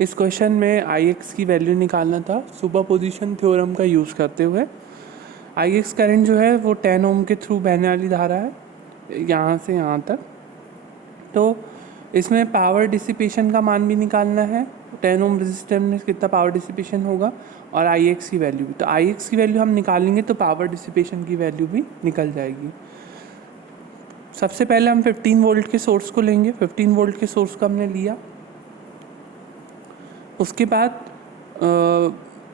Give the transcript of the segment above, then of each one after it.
इस क्वेश्चन में आई एक्स की वैल्यू निकालना था सुपरपोजिशन थ्योरम का यूज़ करते हुए। आई एक्स करंट जो है वो 10 ओम के थ्रू बहने वाली धारा है यहाँ से यहाँ तक। तो इसमें पावर डिसिपेशन का मान भी निकालना है, 10 ओम रेजिस्टर में कितना पावर डिसिपेशन होगा, और आई एक्स की वैल्यू भी। तो आई एक्स की वैल्यू हम निकालेंगे तो पावर डिसिपेशन की वैल्यू भी निकल जाएगी। सबसे पहले हम 15 वोल्ट के सोर्स को लेंगे। 15 वोल्ट के सोर्स को हमने लिया। उसके बाद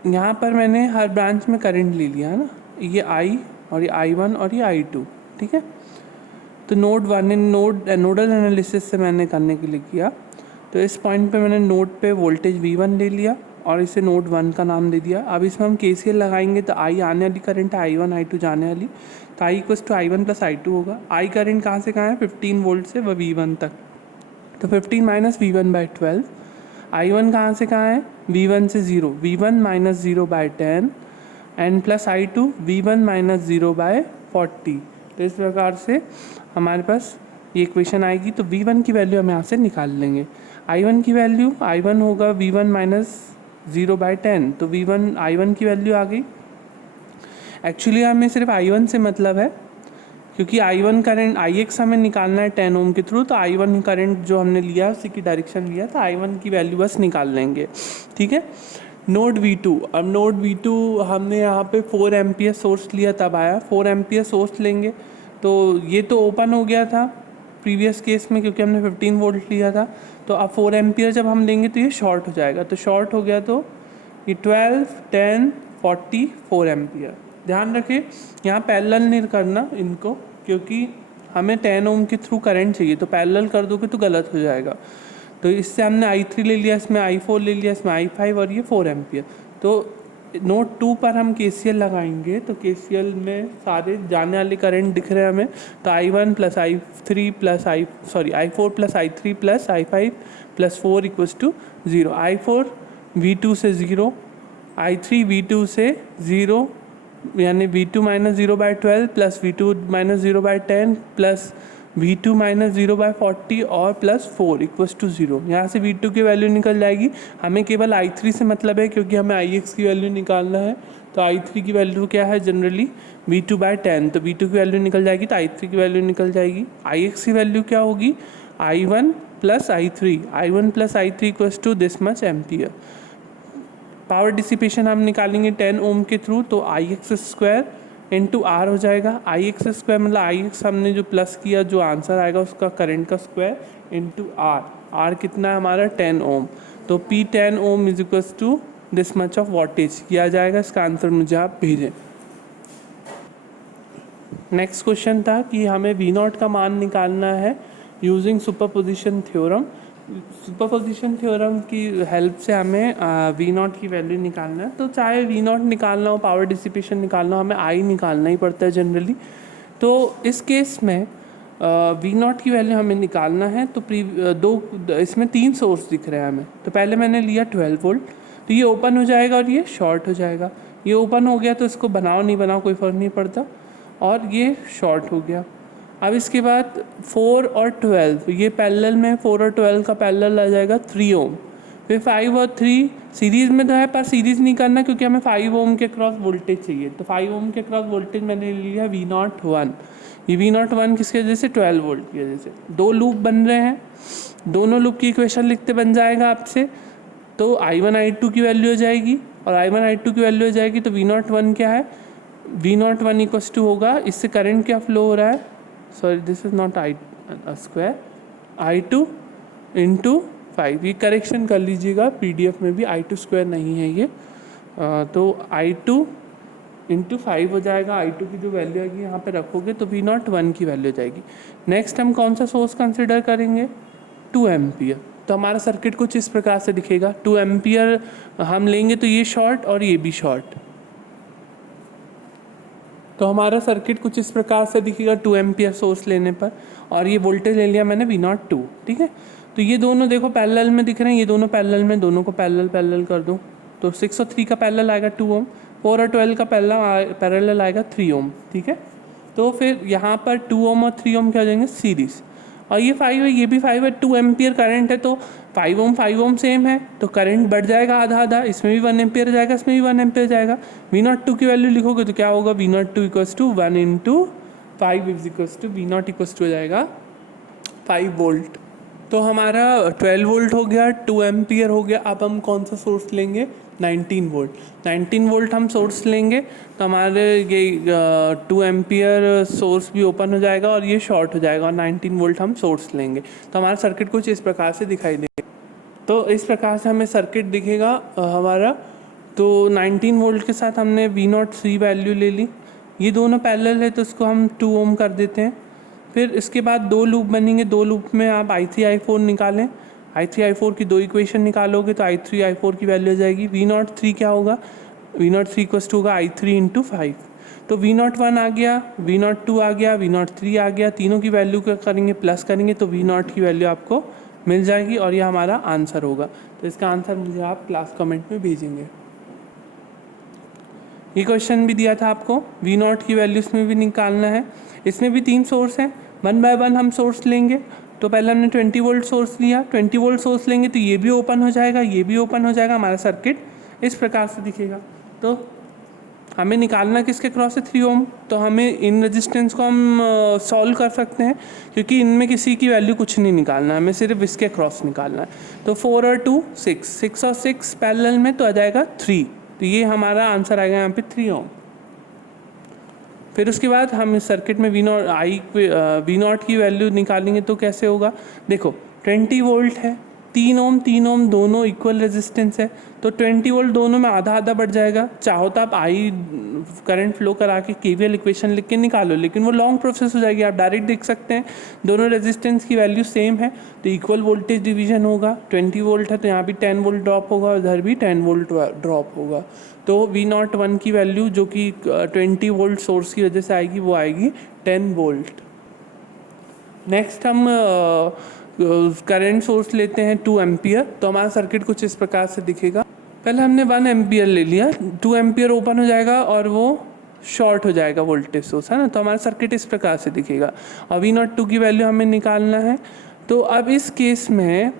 यहाँ पर मैंने हर ब्रांच में करंट ले लिया है ना, ये आई और ये I1 और ये I2, ठीक है। तो नोडल एनालिसिस से मैंने करने के लिए किया। तो इस पॉइंट पे मैंने नोड पे वोल्टेज V1 ले लिया और इसे नोड 1 का नाम दे दिया। अब इसमें हम KCL लगाएंगे तो I आने वाली करंट है, I1 I2 जाने वाली, तो I equals to I1 plus I2 होगा। I करंट कहाँ से कहाँ है, 15 वोल्ट से वह V1 तक, तो 15 माइनस V1/12। I1 कहाँ से कहाँ है, V1 से 0, V1 minus 0/10 and plus I2 V1 minus 0/40। तो इस प्रकार से हमारे पास ये इक्वेशन आएगी। तो V1 की वैल्यू हम यहाँ से निकाल लेंगे। I1 की वैल्यू, I1 होगा V1 माइनस 0/10, तो I1 की वैल्यू आ गई। एक्चुअली हमें सिर्फ I1 से मतलब है, क्योंकि I1 करंट IX हमें निकालना है 10 ओम के थ्रू, तो I1 करंट जो हमने लिया उसी की डायरेक्शन लिया, तो I1 की वैल्यू बस निकाल लेंगे, ठीक है। नोड V2, अब नोड V2 हमने यहाँ पे 4 एम्पियर सोर्स लिया तब आया। 4 एम्पियर सोर्स लेंगे तो ये तो ओपन हो गया था प्रीवियस केस में, क्योंकि हमने 15 वोल्ट लिया था। तो अब 4 एम्पियर जब हम लेंगे तो ये शॉर्ट हो जाएगा, तो शॉर्ट हो गया तो ये 12, 10, 40, 4 एम्पियर। ध्यान रखें यहाँ पैरेलल नहीं करना इनको, क्योंकि हमें 10 ओम के थ्रू करंट चाहिए, तो पैरेलल कर दोगे तो गलत हो जाएगा। तो इससे हमने I3 ले लिया, इसमें I4 ले लिया, इसमें I5 और ये 4 एम्पियर। तो नोड 2 पर हम KCL लगाएंगे तो KCL में सारे जाने वाले करंट दिख रहे हैं हमें। तो I1 plus I3 plus I4 plus I3 plus I5 plus 4 equals to 0। I4 V2 से 0, I3 V2 से 0, यानी V2 minus 0/12 plus V2 minus 0/10 plus V2 minus 0/40 और प्लस 4 इक्वल्स टू 0। यहाँ से V2 की वैल्यू निकल जाएगी। हमें केवल I3 से मतलब है, क्योंकि हमें IX की वैल्यू निकालना है। तो I3 की वैल्यू क्या है जनरली, V2/10, तो V2 की वैल्यू निकल जाएगी तो I3 की वैल्यू निकल जाएगी। IX की वैल्यू क्या होगी, I1 plus I3 equals to this much ampere. Power dissipation हम निकालेंगे 10 ओम के थ्रू, तो IX स्क्वायर इंटू R हो जाएगा। IX स्क्वायर मतलब IX हमने जो प्लस किया, जो आंसर आएगा उसका करंट का स्क्वायर इंटू R कितना है हमारा 10 ओम, तो P10 ohm is equals to this much of wattage किया जाएगा। इसका आंसर मुझे आप भेजें। नेक्स्ट क्वेश्चन था कि हमें V0 का मान निकालना है using superposition theorem. Superposition theorem की हेल्प से हमें V0 की वैल्यू निकालना है। तो चाहे V0 निकालना हो, पावर डिसिपेशन निकालना हो, हमें I निकालना ही पड़ता है जनरली। तो इस केस में V0 की वैल्यू हमें निकालना है। तो इसमें 3 सोर्स दिख रहे हैं हमें। तो पहले मैंने लिया 12 वोल्ट, तो ये ओपन हो जाएगा और ये शॉर्ट हो जाएगा। ये ओपन हो गया तो इसको बनाओ नहीं बनाओ कोई फ़र्क नहीं पड़ता, और ये शॉर्ट हो गया। अब इसके बाद 4 और 12 ये पैरेलल में, 4 और 12 का पैरेलल आ जाएगा 3 ओम। फिर 5 और 3 सीरीज़ में तो है, पर सीरीज़ नहीं करना क्योंकि हमें 5 ओम के क्रॉस वोल्टेज चाहिए। तो 5 ओम के क्रॉस वोल्टेज मैंने ले लिया V01। ये V01 किसकी वजह से, 12 वोल्ट की वजह से। 2 लूप बन रहे हैं, दोनों लूप की इक्वेशन लिखते बन जाएगा आपसे। तो I1 I2 की वैल्यू हो जाएगी और I1 I2 की वैल्यू हो जाएगी। तो V01 क्या है, V01 इक्वल्स टू होगा, इससे करंट क्या फ्लो हो रहा है, sorry this is not I square, I2 into 5। ये करेक्शन कर लीजिएगा, PDF में भी I2 स्क्वायर नहीं है ये। तो I2 इंटू 5 हो जाएगा। I2 की जो वैल्यू आएगी यहाँ पे रखोगे तो V01 की वैल्यू हो जाएगी। नेक्स्ट हम कौन सा सोर्स कंसिडर करेंगे, 2 एम्पियर। तो हमारा सर्किट कुछ इस प्रकार से दिखेगा। 2 एम्पियर हम लेंगे तो ये शॉर्ट और ये भी शॉर्ट, तो हमारा सर्किट कुछ इस प्रकार से दिखेगा 2 एम्पियर सोर्स लेने पर। और ये वोल्टेज ले लिया मैंने V02, ठीक है। तो ये दोनों देखो पैरेलल में दिख रहे हैं, ये दोनों पैरेलल में, दोनों को पैरेलल कर दो तो 6 और 3 का पैरेलल आएगा 2 ओम, 4 और 12 का पैरेलल आएगा 3 ओम, ठीक है। तो फिर यहाँ पर 2 ओम और 3 ओम क्या हो जाएंगे सीरीज़, और ये 5 है, ये भी 5 है, 2 एम्पियर करंट है, तो 5 ओम सेम है, तो करंट बढ़ जाएगा आधा आधा, इसमें भी 1 एम्पियर जाएगा, इसमें भी 1 एम्पियर जाएगा। V02 की वैल्यू लिखोगे तो क्या होगा, V02 equals to 1 into 5 is equals to V0 equals to हो जाएगा 5 वोल्ट। तो हमारा 12 वोल्ट हो गया, 2 एम्पियर हो गया। अब हम कौन सा सोर्स लेंगे, 19 वोल्ट। 19 वोल्ट हम सोर्स लेंगे तो हमारे ये 2 एम्पियर सोर्स भी ओपन हो जाएगा और ये शॉर्ट हो जाएगा, और 19 वोल्ट हम सोर्स लेंगे तो हमारा सर्किट कुछ इस प्रकार से दिखाई देगा। तो इस प्रकार से हमें सर्किट दिखेगा हमारा। तो 19 वोल्ट के साथ हमने V03 वैल्यू ले ली, ये दोनों पैरेलल है तो इसको हम 2 ओम कर देते हैं। फिर इसके बाद 2 लूप बनेंगे, 2 लूप में आप I3 I4 निकालें। I3 I4 की 2 इक्वेशन निकालोगे तो I3 I4 की वैल्यू हो जाएगी। V03 क्या होगा, V03 इक्वल्स टू होगा I3 इंटू 5। तो V01 आ गया, V02 आ गया, V03 आ गया, तीनों की वैल्यू क्या करेंगे, प्लस करेंगे तो V0 की वैल्यू आपको मिल जाएगी और यह हमारा आंसर होगा। तो इसका आंसर मुझे आप क्लास कमेंट में भेजेंगे। ये क्वेश्चन भी दिया था आपको, V0 की वैल्यू इसमें भी निकालना है। इसमें भी 3 सोर्स हैं, 1 बाय 1 हम सोर्स लेंगे। तो पहले हमने 20 वोल्ट सोर्स लिया, 20 वोल्ट सोर्स लेंगे तो ये भी ओपन हो जाएगा, ये भी ओपन हो जाएगा, हमारा सर्किट इस प्रकार से दिखेगा। तो हमें निकालना किसके क्रॉस है, 3 ओम। तो हमें इन रेजिस्टेंस को हम सॉल्व कर सकते हैं क्योंकि इनमें किसी की वैल्यू कुछ नहीं निकालना है, हमें सिर्फ इसके क्रॉस निकालना है। तो 4 और 2 6, 6 और 6 पैरेलल में तो आ जाएगा 3, तो ये हमारा आंसर आएगा यहाँ पे 3 ओम। फिर उसके बाद हम इस सर्किट में V0 की वैल्यू निकालेंगे तो कैसे होगा, देखो 20 वोल्ट है, 3 ओम दोनों इक्वल रेजिस्टेंस है, तो 20 वोल्ट दोनों में आधा आधा बढ़ जाएगा। चाहो तो आप करंट फ्लो करा के KVL इक्वेशन लिख के निकालो, लेकिन वो लॉन्ग प्रोसेस हो जाएगी। आप डायरेक्ट देख सकते हैं दोनों रेजिस्टेंस की वैल्यू सेम है तो इक्वल वोल्टेज डिवीजन होगा। 20 वोल्ट है तो यहाँ भी 10 वोल्ट ड्रॉप होगा और इधर भी 10 वोल्ट ड्रॉप होगा। तो V01 की वैल्यू जो कि 20 वोल्ट सोर्स की वजह से आएगी वो आएगी 10 वोल्ट। नेक्स्ट हम करंट सोर्स लेते हैं 2 एम्पियर, तो हमारा सर्किट कुछ इस प्रकार से दिखेगा। पहले हमने 1 एम्पियर ले लिया, 2 एम्पियर ओपन हो जाएगा और वो शॉर्ट हो जाएगा वोल्टेज सोर्स, है ना। तो हमारा सर्किट इस प्रकार से दिखेगा और V02 की वैल्यू हमें निकालना है। तो अब इस केस में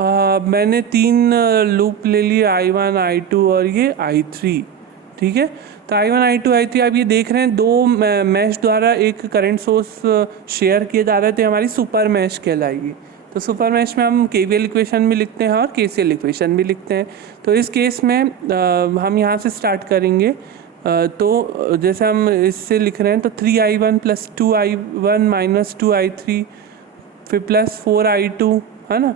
मैंने 3 लूप ले लिए, I1 I2 और ये I3, ठीक है। तो I1 I2 I3 आप ये देख रहे हैं 2 मैश द्वारा एक करंट सोर्स शेयर किया जा रहा है, तो हमारी सुपर मैश कहलाएगी। तो सुपर मैश में हम KVL इक्वेशन भी लिखते हैं और KCL इक्वेशन भी लिखते हैं। तो इस केस में हम यहाँ से स्टार्ट करेंगे। तो जैसे हम इससे लिख रहे हैं तो 3I1 + 2I1 - 2I3 फिर +4I2, है ना,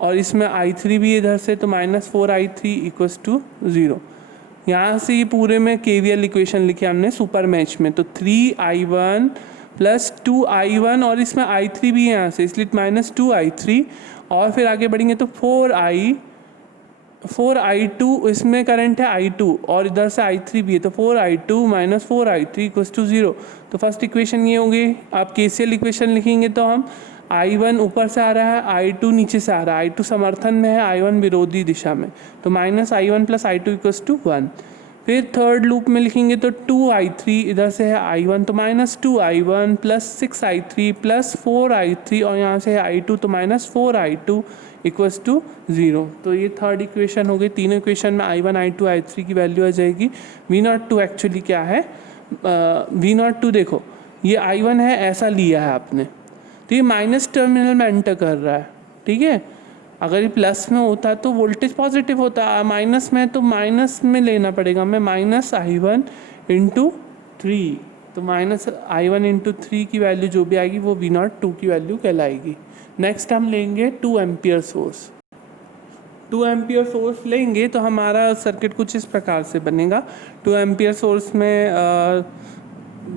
और इसमें I3 भी इधर से, तो -4I3 = 0। यहाँ से ये पूरे में KVL इक्वेशन लिखे हमने सुपर मैच में। तो 3I1 + 2I1 और इसमें I3 भी है यहाँ से, इसलिए -2I3, और फिर आगे बढ़ेंगे तो 4I2, इसमें करंट है I2 और इधर से I3 भी है, तो 4I2 - 4I3 = 0। तो फर्स्ट इक्वेशन ये होंगे। आप KCL इक्वेशन लिखेंगे तो हम I1 ऊपर से आ रहा है, I2 नीचे से आ रहा है, I2 समर्थन में है, I1 विरोधी दिशा में, तो -I1 + I2 = 1। फिर थर्ड लूप में लिखेंगे तो 2I3, इधर से है I1 तो -2I1 + 6I3 + 4I3 और यहाँ से है I2 तो -4I2 = 0। तो ये थर्ड इक्वेशन हो गई। तीनों इक्वेशन में I1 I2 I3 की वैल्यू आ जाएगी। V02 एक्चुअली क्या है, V02 देखो ये I1 है, ऐसा लिया है आपने, तो ये माइनस टर्मिनल में एंटर कर रहा है, ठीक है। अगर ये प्लस में होता तो वोल्टेज पॉजिटिव होता, माइनस में तो माइनस में लेना पड़ेगा हमें, -I1 × 3। तो -I1 × 3 की वैल्यू जो भी आएगी वो V02 की वैल्यू कहलाएगी। नेक्स्ट हम लेंगे 2 एम्पियर सोर्स। 2 एम्पियर सोर्स लेंगे तो हमारा सर्किट कुछ इस प्रकार से बनेगा। 2 एम्पियर सोर्स में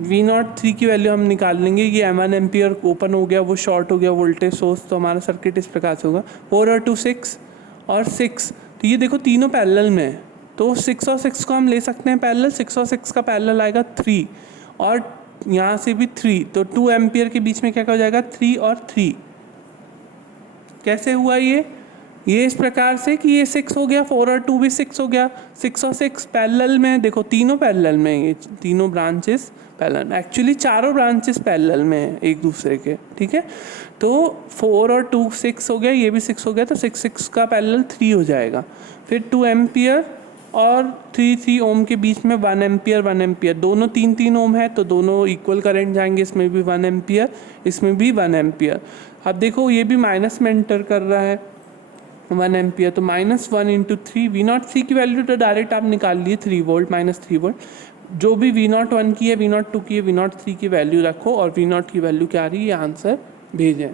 V03 की वैल्यू हम निकाल लेंगे। ये 1 एम्पियर ओपन हो गया, वो शॉर्ट हो गया वोल्टेज सोर्स, तो हमारा सर्किट इस प्रकार से होगा। 4 और 2 6 और 6, तो ये देखो तीनों पैरेलल में है, तो 6 और 6 को हम ले सकते हैं पैरेलल। 6 और 6 का पैरेलल आएगा 3 और यहाँ से भी 3, तो 2 एम्पियर के बीच में क्या हो जाएगा, 3 और 3। कैसे हुआ ये, ये इस प्रकार से कि ये 6 हो गया, 4 और 2 भी 6 हो गया, 6 और 6 पैरेलल में, देखो तीनों पैरेलल में, ये तीनों ब्रांचेस पैरेलल, एक्चुअली चारों ब्रांचेस पैरेलल में हैं एक दूसरे के, ठीक है। तो 4 और 2 6 हो गया, ये भी 6 हो गया, तो 6 का पैरेलल 3 हो जाएगा। फिर 2 एम्पियर और 3 ओम के बीच में 1 एम्पियर 1 एम्पियर, दोनों 3 ओम है तो दोनों इक्वल करंट जाएंगे, इसमें भी 1 एम्पियर, इसमें भी 1 एम्पियर। अब देखो ये भी माइनस में एंटर कर रहा है 1 एम्पियर, तो -1 × 3 V0 की वैल्यू तो डायरेक्ट आप निकाल लिए 3 वोल्ट -3 वोल्ट। जो भी V0 1 की है, V0 2 की है, V0 3 की वैल्यू रखो और V0 की वैल्यू क्या आ रही है, ये आंसर भेजें।